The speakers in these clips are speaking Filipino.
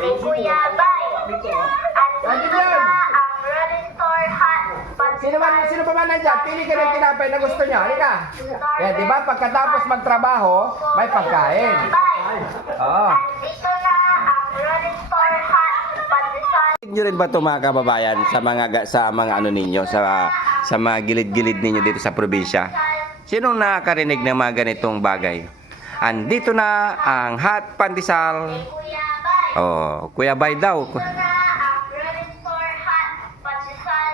ni Kuya Bay. Andito na ang Rolling Store Hot. Sino pa man nandiyan? Pili ka ng tinapay na gusto niya. Halika. Yan, di ba? Pagkatapos magtrabaho, may pagkain. Oo. Andito na ang Rolling Store Hot. Pandesal. Niyo rin ba ito mga kababayan sa mga ano ninyo, sa mga gilid-gilid ninyo dito sa probinsya? Sinong nakakarinig ng mga ganitong bagay? Andito na ang hot pandesal. Kuya Bay. Oh, Kuya Bay daw. Andito na ang Rolling Store Hot. Pandesal.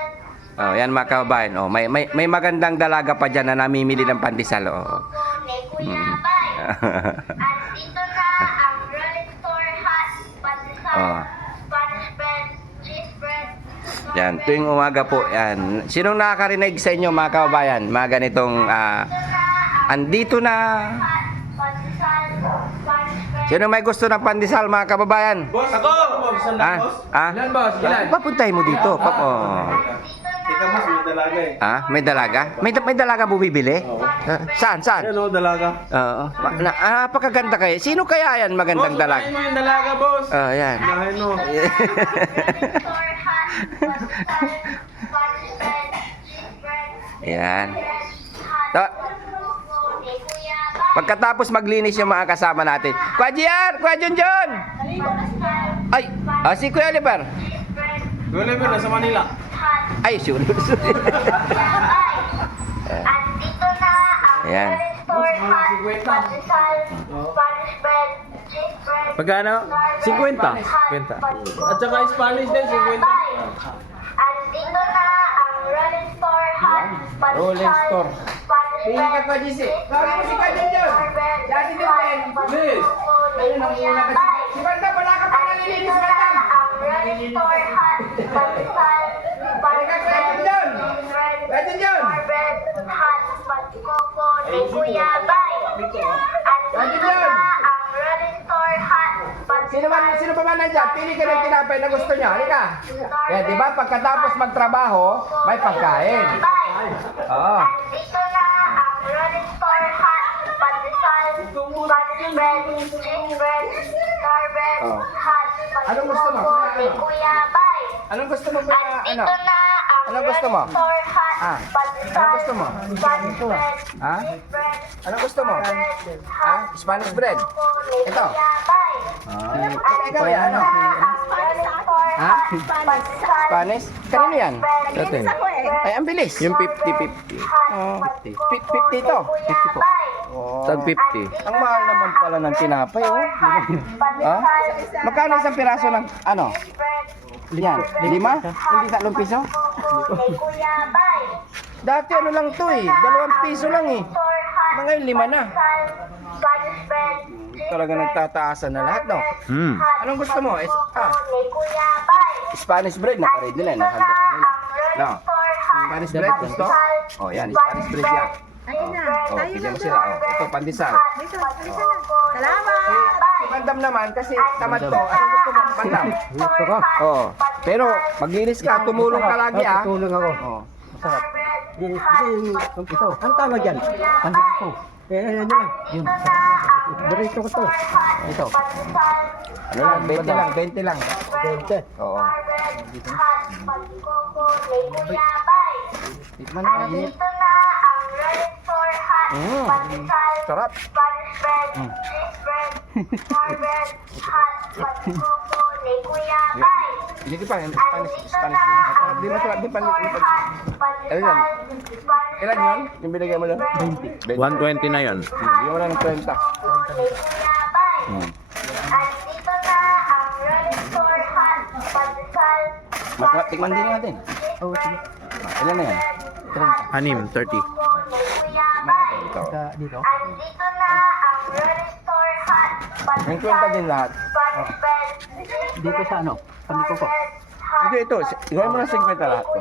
Oh, yan mga kababayan. Oh, may magandang dalaga pa diyan na namimili ng pandesal. Oh. Ni Kuya Bay. Andito na ang Rolling Store Hot. Pandesal. Oh. Spanish bread. Cheese bread. Yan, tuwing umaga po. Yan. Sinong nakakarinig sa inyo mga kababayan? Mga ganitong andito na. Pandesal. Spanish bread. Sino may gusto ng pandesal mga kababayan? Boss, ako! Ah? Ah? Ilan, boss? Ilan? Papuntay mo dito. Oh. Ikaw, boss, may dalaga eh. Ah, may dalaga? May dalaga bumibili? Saan? Ano, dalaga? Oo. Napakaganda kayo. Sino kaya yan magandang Boss, dalaga? unahin mo yung dalaga, boss. Oh, yan. Unahin mo. Store Hot. Pandesal. Spanish bread. Cheese bread. Yan. Hot. Ta- Ni Kuya Bay. Pagkatapos maglinis yung mga kasama natin. Kuya Gian! Kuya Junjun! Ay! Si Kuya Oliver. Cheese bread. Wala ba, nasa Manila. Hot. Ay, sure. Andito na ang Ayan. Rolling Store Hot. Pandesal. Spanish bread. Cheese bread. Magkano? 50? 50. At saka Spanish din, 50. Andito na ang Rolling Store Hot. Pandesal. Rolling Store. Spanish Tingin ka bread. pa, JC. Tawagin mo si Kuya Junjun. Dati din, Ben. Bilis. Ayun, nanguna ka si Banda. Wala ka pa nalilinis, Andito Banda. na ang Rolling Store Hot. Pandesal. Spanish bread. Cheese bread. Kuya Junjun. Bread. Hot. Patikoko. Ni Kuya Bay. Andito na ang Rolling Store Hot. Sino pa man nandiyan? Pili ka ng tinapay na gusto niya. Halika. Yan, di ba? Pagkatapos magtrabaho, may pagkain. Oo. Andito na ang Rolling Store Hot. Pandesal. Spanish bread. Cheese bread. Star bread. Oh. Hot. Anong gusto mo? Patikoko. Ni Ano? Kuya Bay. Anong gusto mo ba? Andito Ano? na ang Anong gusto mo? Rolling Store Hot. Ah. Pandesal. Anong gusto mo? Spanish bread. Ha? Cheese bread. Anong gusto mo? Hot. Spanish bread? Ni Ito. Kuya Bay. Ikaw yan, ano? Ha? Spanish? Kanino yan? Dati. Ay, ang bilis. Yung 50-50. Oh, 50 to. 50 po. Oh. Tag 50. Ang mahal naman pala ng tinapay, oh. Ha? Magkano isang piraso ng, ano? Yan, 5? Hindi 3 piso? Dati ano lang to eh, 2 piso lang eh. Ngayon 5 na. Talaga nagtataasan na lahat, no? Anong gusto mo? Spanish bread, naka-read nila, naka-handle nila. No? Spanish bread, gusto? Oh, yan, Spanish bread yan. Oh, bigyan mo sila. Oh, ito, pandesal. Salamat! Si Bandam naman, kasi tamad to. Anong gusto mo, Bandam? Gusto ko. Oh, pero maglinis ka, tumulong ka lagi, ah. Tulong ako. Oh. Ito. Ang tawag yan? Ano ito? Ano lang? Yun. Diretso ko to. Ito. Ano lang, 20 lang, 20 lang. 20. Oo. Tikman na natin. Dito na ang Rolling Store Hot. Pandesal. Sarap. Spanish bread. Cheese bread. Star bread. Hot. Patikoko. Ni Kuya Bay. Hindi pa, Spanish, Andito Spanish. na ang Di mo sarap, di pa, Rolling Store Hot. Ano yan? Pandesal. Spanish Ilan yun? Yung binigay mo lang? 20. 120 na yun. Bigyan mo lang ng 30. Ni Kuya Bay. Andito na ang Rolling Store Hot. Pandesal. Tikman din natin. Oh, sige. Ilan na yan? Anim, 30. Ni Kuya Bay. Ito. Dito? Andito na ang Rolling Store Hot. Yung 20 din lahat. Spanish bread. Dito sa ano? Pandito ko. Hindi, ito. Gawin mo na 50 lahat to.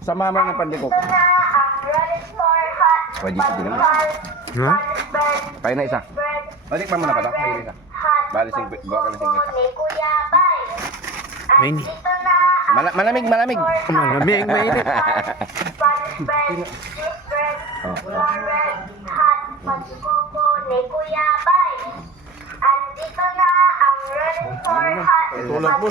Sa mama ng pandiko ko. Ito na ang Rolling Store Hot. Pwede ka din naman. Ha? Spanish bread. Kaya na isa. Bread. Balik pa muna pa ito. May isa. Hot. Bali, 50. Bawa ka na 50. Ni Kuya Bay. Main. Andito na ang Malamig, malamig. Malamig, mainit. Spanish bread. Cheese bread. Star bread. Hot. Patikoko. Ni Kuya Bay. Andito na ang Tulak mo.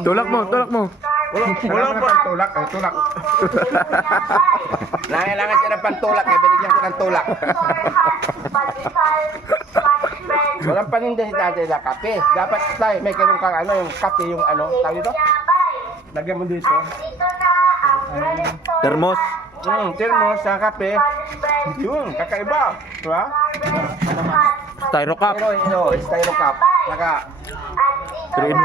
Tulak mo, tulak mo. Wala pa tulak, tulak. Nangailangan siya ng pantulak, eh, binigyan ko ng tulak. Walang paninda si tatay na kape. Dapat tayo, may ganun kang ano, yung kape, yung ano, tawag dito? Lagyan mo dito. Termos. Termos sa kape. Yun, kakaiba. Diba? Styro cup. Pero ito, styro cup. Saka, 3 in 1.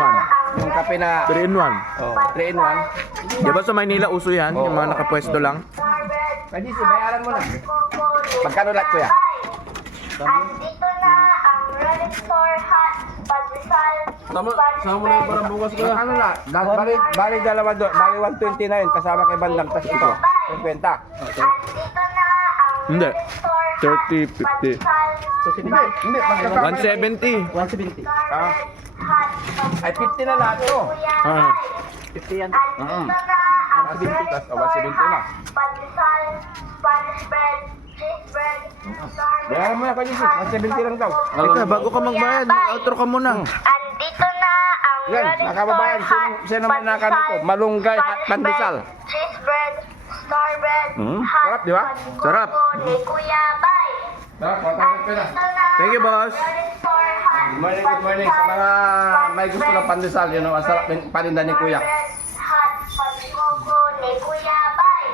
yung kape na, 3 in 1. oh, 3 in 1. Di ba sa Maynila uso yan? Yung mga nakapwesto lang? Pwede si, bayaran mo na. Magkano lahat, kuya? Andito na ang Red Store Hot Pandesal. Sama mo na yung parang bukas Ano na? Bali dalawa doon. Bali 120 na yun. Kasama kay Bandang. Tapos ito. 50. Andito na ang Hindi. Red Store Hot 30, 50. Pandesal. Hindi. Magkasama. 170. 170. Ah. Ay, 50 na lahat to. Ah. 50 yan. Andito na ang Red 170 na. Store Pandesal, Spanish bread, cheese bread, Bayaran mo na kanya siya. 170 lang daw. Teka, bago ka magbayad, outro ka muna. Andito na ang Yan, Red nakababayan. Store Sino man nakano to? Malunggay at pandesal. cheese bread, star bread, hot Sarap, di ba? Sarap. ni Kuya Bay. Sarap, matangit ka na. Andito na Thank you, boss. Red Store Hot Good morning, good morning. Sa mga may gusto ng pandesal, yun ang sarap ng paninda ni Kuya. Hot panikoko ni Kuya Bay.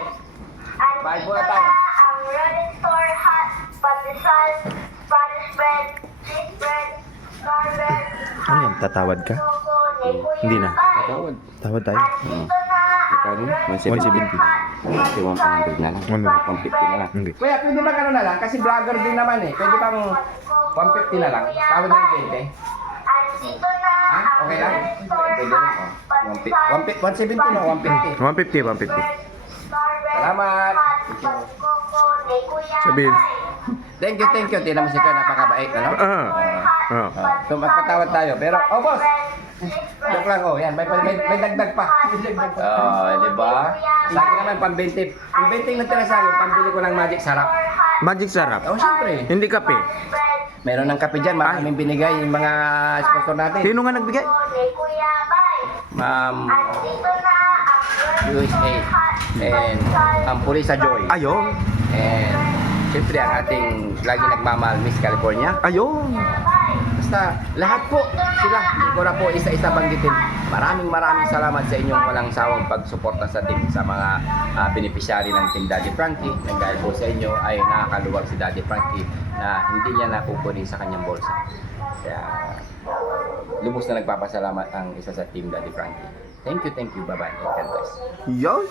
Bye Andito po na na tayo. ang Red Store Hot pandesal, Spanish bread, cheese bread, star bread, Ano yan, tatawad ka? panikoko ni Kuya Hindi na. Bay. Tawad tayo. Andito na ang Kano? Red 170. Kasi 100 na lang. 150 na lang. Hindi. Kuya, pwede ba gano'n na lang? Kasi vlogger din naman eh. Pwede bang 150 na lang? Tawad na yung 20. Andito na Ha? ang Okay lang? Red Store Pwede lang. Hot Oh. 170 na, 150. 150, 150. Salamat. Sabihin. Thank you, thank you. Tingnan mo si Kuya, napakabait, ano? Ah. So, magpatawad tayo. Pero, oh boss! Joke lang, oh. Yan, may dagdag pa. Oh, di ba? Sa akin naman, pang-20. Yung 20 na tira sa akin, pambili ko ng magic sarap. Magic sarap. Oh, syempre. Hindi kape. Meron ng kape dyan, maraming binigay yung mga sponsor natin. Sino nga nagbigay? Ma'am, USA. And ang Pulisa Joy. Ayun. And siyempre ang ating lagi nagmamahal Miss California. Ayun. Basta lahat po sila. Hindi ko na po isa-isa banggitin. Maraming salamat sa inyong walang sawang pagsuporta sa team, sa mga beneficiary ng Team Daddy Frankie. Nang dahil po sa inyo ay nakakaluwag si Daddy Frankie na hindi niya napupunin sa kanyang bolsa. Kaya lubos na nagpapasalamat ang isa sa Team Daddy Frankie. Thank you. Bye-bye. God bless. Yo.